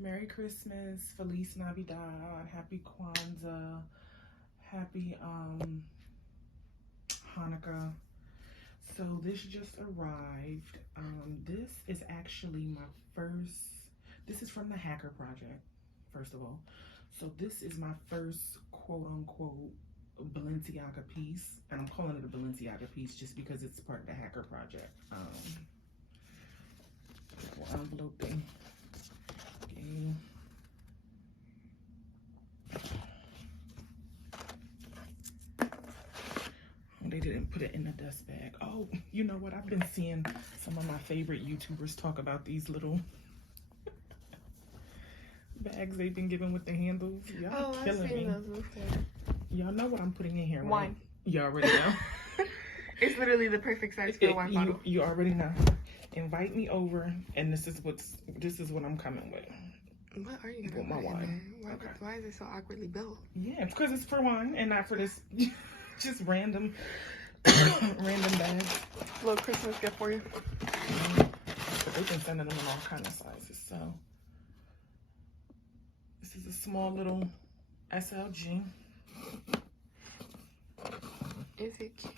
Merry Christmas, Feliz Navidad, Happy Kwanzaa, Happy Hanukkah. So this just arrived. This is actually my first, this is from the Hacker Project, first of all. So this is my first quote unquote Balenciaga piece, and I'm calling it a Balenciaga piece just because it's part of the Hacker Project. Enveloping. Okay. They didn't put it in the dust bag. Oh, you know what? I've been seeing some of my favorite YouTubers talk about these little bags they've been given with the handles. Y'all killing me. Y'all know what I'm putting in here, right? Wine. You already know. It's literally the perfect size for a wine bottle. You already know. Invite me over, and this is what I'm coming with. What are you gonna my wine? Why is it so awkwardly built? Yeah, because it's for wine and not for this just random bag. Little Christmas gift for you. But they've been sending them in all kind of sizes. So this is a small little SLG. Is it cute?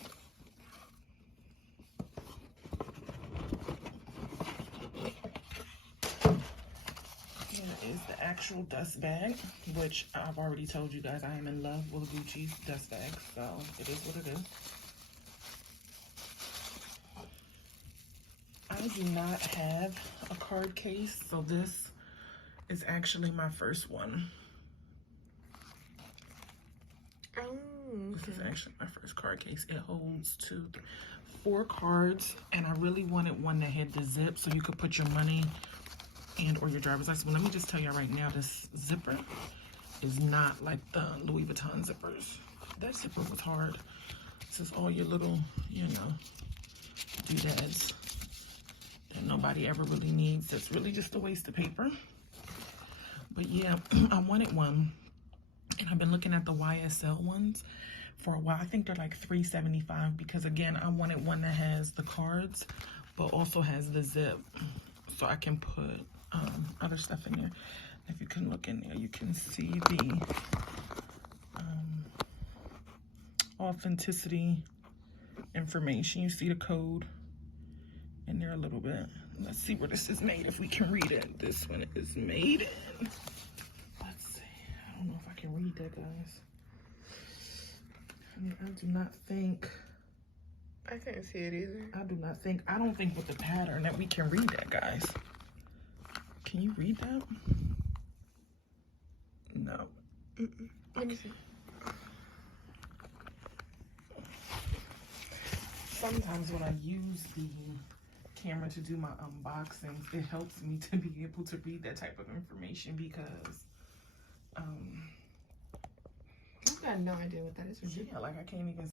Here is the actual dust bag, which I've already told you guys I am in love with Gucci's dust bag, so it is what it is. I do not have a card case, so this is actually my first one. This is actually my first card case. It holds 4 cards, and I really wanted one that had the zip so you could put your money and or your driver's license. But let me just tell you right now, this zipper is not like the Louis Vuitton zippers. That zipper was hard. This is all your little, you know, doodads that nobody ever really needs. It's really just a waste of paper. But yeah, I wanted one, and I've been looking at the YSL ones for a while. I think they're like $3.75 because again, I wanted one that has the cards but also has the zip, so I can put other stuff in there. If you can look in there, you can see the authenticity information. You see the code in there a little bit. Let's see where this is made, if we can read it. This one is made in, let's see, I don't know if I can read that, guys. I mean, I do not think, I can't see it either. I don't think with the pattern that we can read that, guys. Can you read that? No. Let me see. Sometimes when I use the camera to do my unboxings, it helps me to be able to read that type of information because I've got no idea what that is. yeah, like I can't even